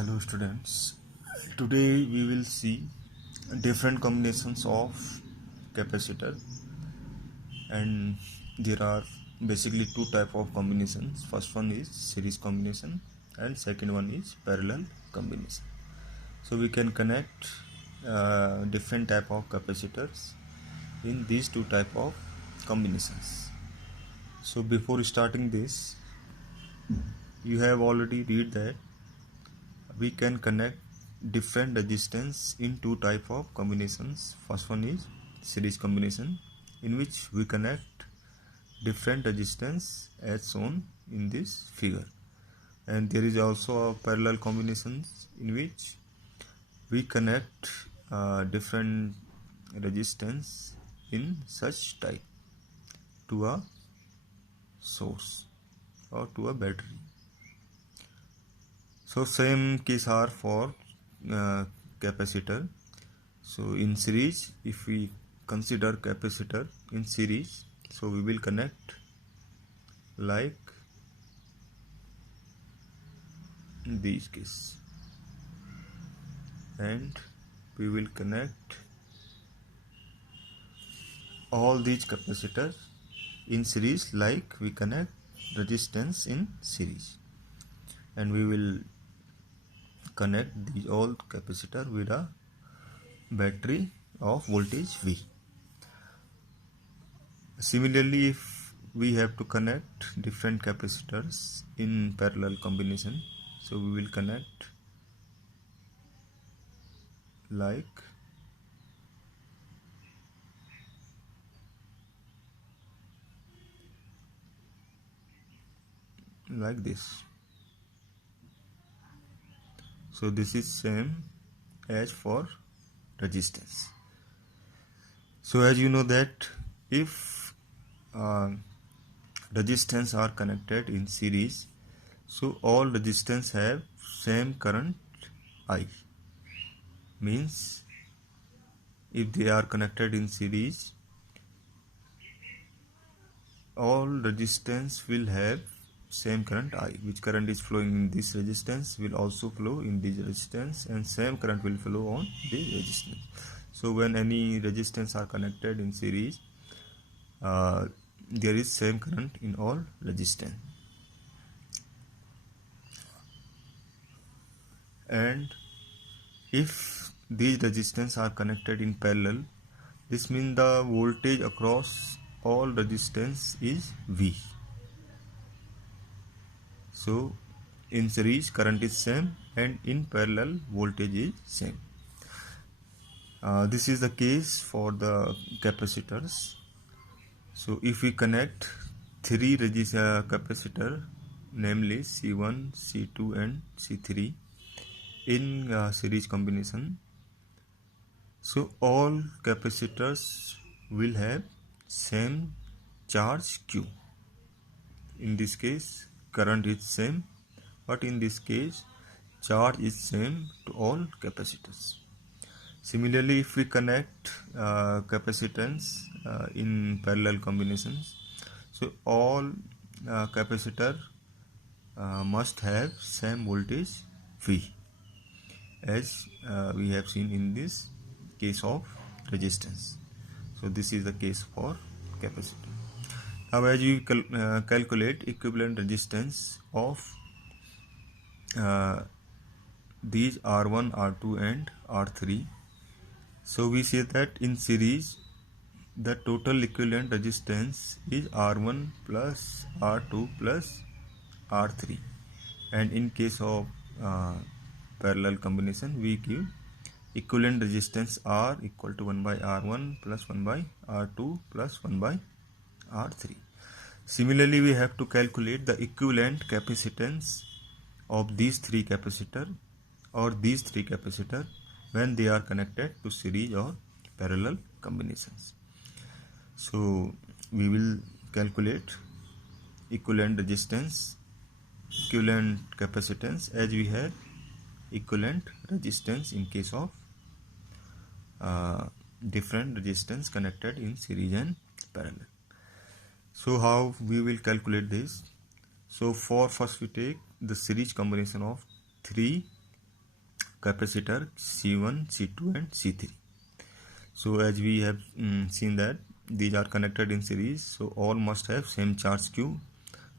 Hello students. Today we will see different combinations of capacitor, and there are basically two type of combinations. First one is series combination and second one is parallel combination. So we can connect different type of capacitors in these two type of combinations. So before starting this, you have already read that we can connect different resistance in two type of combinations. First one is series combination, in which we connect different resistance as shown in this figure, and there is also a parallel combinations in which we connect different resistance in such type to a source or to a battery. So same case are for capacitor. So in series, if we consider capacitor in series, so we will connect like this case, and we will connect all these capacitors in series like we connect resistance in series, and we will connect these all capacitor with a battery of voltage V. Similarly, if we have to connect different capacitors in parallel combination, so we will connect like this. So this is same as for resistance. So as you know that if resistance are connected in series, so all resistance have same current I. Means if they are connected in series, all resistance will have same current I, which current is flowing in this resistance will also flow in this resistance, and same current will flow on this resistance. So when any resistance are connected in series, there is same current in all resistance. And if these resistance are connected in parallel, this means the voltage across all resistance is V. So in series current is same, and in parallel voltage is same. This is the case for the capacitors. So if we connect three capacitor, namely C1, C2 and C3 in series combination, so all capacitors will have same charge Q. In this case current is same, but in this case charge is same to all capacitors. Similarly, if we connect capacitance in parallel combinations, so all capacitor must have same voltage V, as we have seen in this case of resistance. So this is the case for capacitor. Now as you calculate equivalent resistance of these R1, R2 and R3, so we say that in series the total equivalent resistance is R1 plus R2 plus R3, and in case of parallel combination we give equivalent resistance R equal to 1 by R1 plus 1 by R2 plus 1 by R3. Similarly, we have to calculate the equivalent capacitance of these three capacitor or these three capacitor when they are connected to series or parallel combinations. So we will calculate equivalent resistance, equivalent capacitance, as we had equivalent resistance in case of different resistance connected in series and parallel. So how we will calculate this? So for first we take the series combination of three capacitor C1, C2 and C3. So as we have seen that these are connected in series, so all must have same charge Q.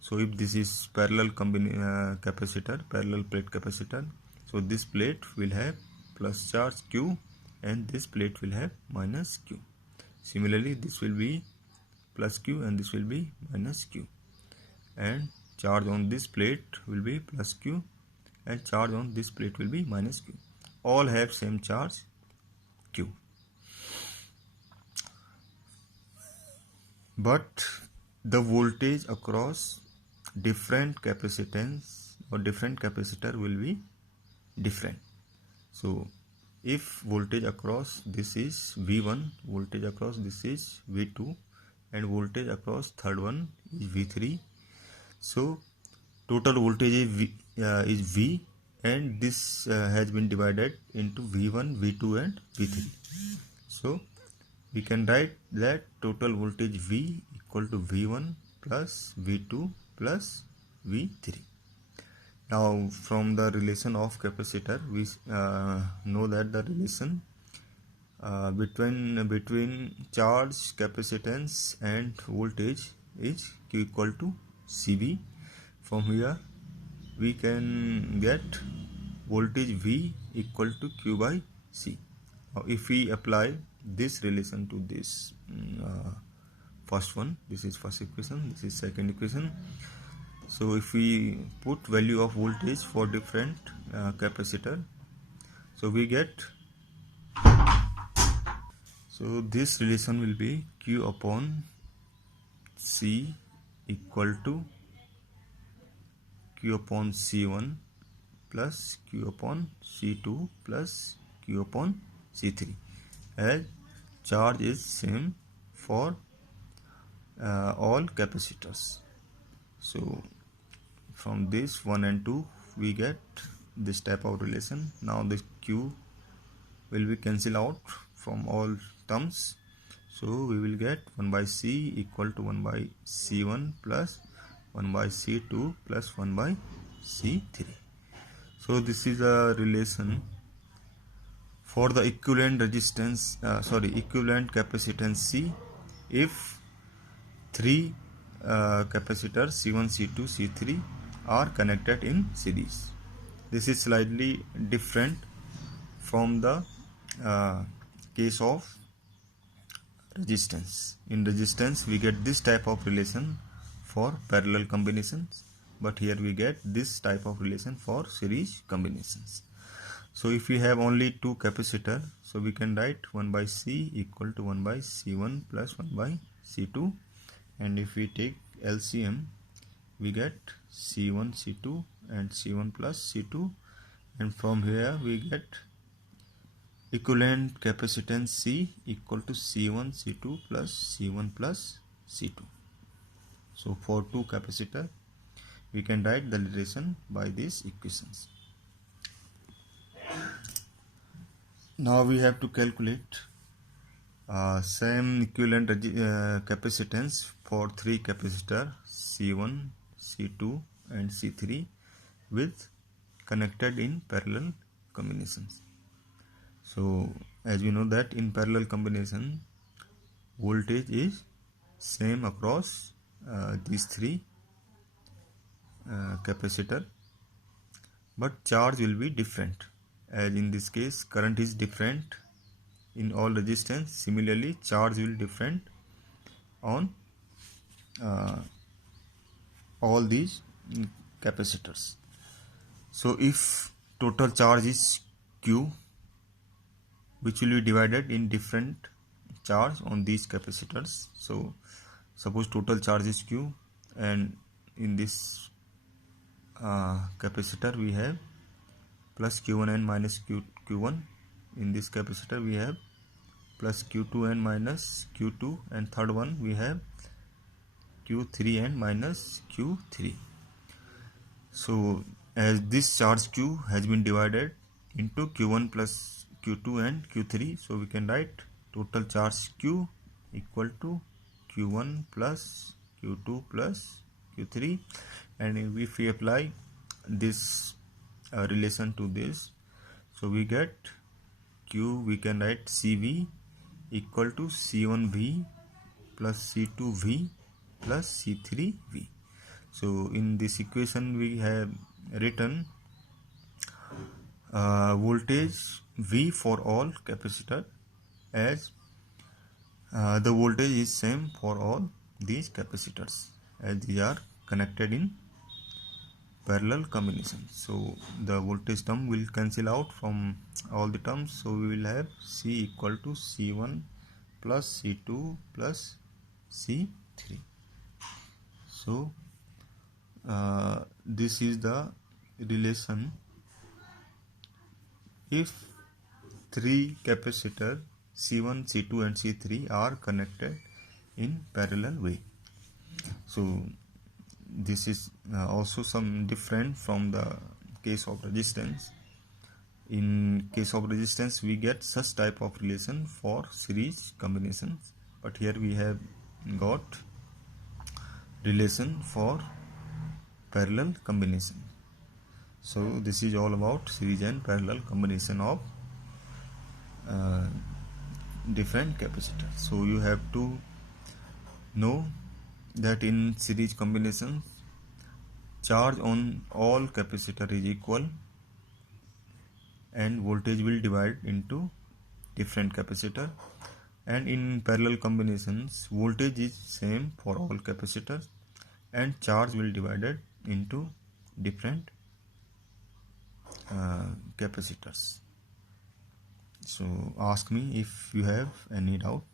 So if this is parallel capacitor, parallel plate capacitor, so this plate will have plus charge Q and this plate will have minus Q. Similarly, this will be plus Q and this will be minus Q, and charge on this plate will be plus Q and charge on this plate will be minus Q. All have same charge Q. But the voltage across different capacitance or different capacitor will be different. So if voltage across this is V1, voltage across this is V2 and voltage across third one is V3, so total voltage is V and this has been divided into V1, V2 and V3. So we can write that total voltage V equal to V1 plus V2 plus V3. Now from the relation of capacitor we know that the relation between charge, capacitance and voltage is Q equal to CV. From here we can get voltage V equal to Q by C. Now if we apply this relation to this first one, this is first equation, this is second equation. So if we put value of voltage for different capacitor, so we get, so this relation will be Q upon C equal to Q upon C1 plus Q upon C2 plus Q upon C3, as charge is same for all capacitors. So from this 1 and 2 we get this type of relation. Now the Q will be cancelled out from all terms, so we will get 1 by C equal to 1 by C1 plus 1 by C2 plus 1 by C3. So this is a relation for the equivalent resistance, equivalent capacitance C if three capacitors C1, C2, C3 are connected in series. This is slightly different from the case of resistance. In resistance we get this type of relation for parallel combinations, but here we get this type of relation for series combinations. So if we have only two capacitor, so we can write 1 by C equal to 1 by C1 plus 1 by C2, and if we take LCM we get C1, C2 and C1 plus C2, and from here we get equivalent capacitance C equal to C1, C2 plus C1 plus C2. So for two capacitor we can write the relation by these equations. Now we have to calculate same equivalent capacitance for three capacitor C1, C2 and C3 with connected in parallel combinations. So as we know that in parallel combination voltage is same across these three capacitor, but charge will be different, as in this case current is different in all resistance. Similarly charge will different on all these capacitors. So if total charge is Q, which will be divided in different charge on these capacitors. So suppose total charge is Q, and in this capacitor we have plus Q1 and minus Q1. In this capacitor we have plus Q2 and minus Q2, and third one we have Q3 and minus Q3. So as this charge Q has been divided into Q1 plus Q2 and Q3, so we can write total charge Q equal to Q1 plus Q2 plus Q3, and if we apply this relation to this, So we get Q, we can write CV equal to C1V plus C2V plus C3V. So in this equation we have written voltage V for all capacitor as the voltage is same for all these capacitors as these are connected in parallel combination. So the voltage term will cancel out from all the terms, so we will have C equal to C1 plus C2 plus C3. So this is the relation if three capacitor C1, C2 and C3 are connected in parallel way. So this is also some different from the case of resistance. In case of resistance we get such type of relation for series combinations, but here we have got relation for parallel combination. So this is all about series and parallel combination of different capacitors. So you have to know that in series combinations charge on all capacitor is equal and voltage will divide into different capacitor, and in parallel combinations voltage is same for all capacitors and charge will divided into different capacitors. So ask me if you have any doubt.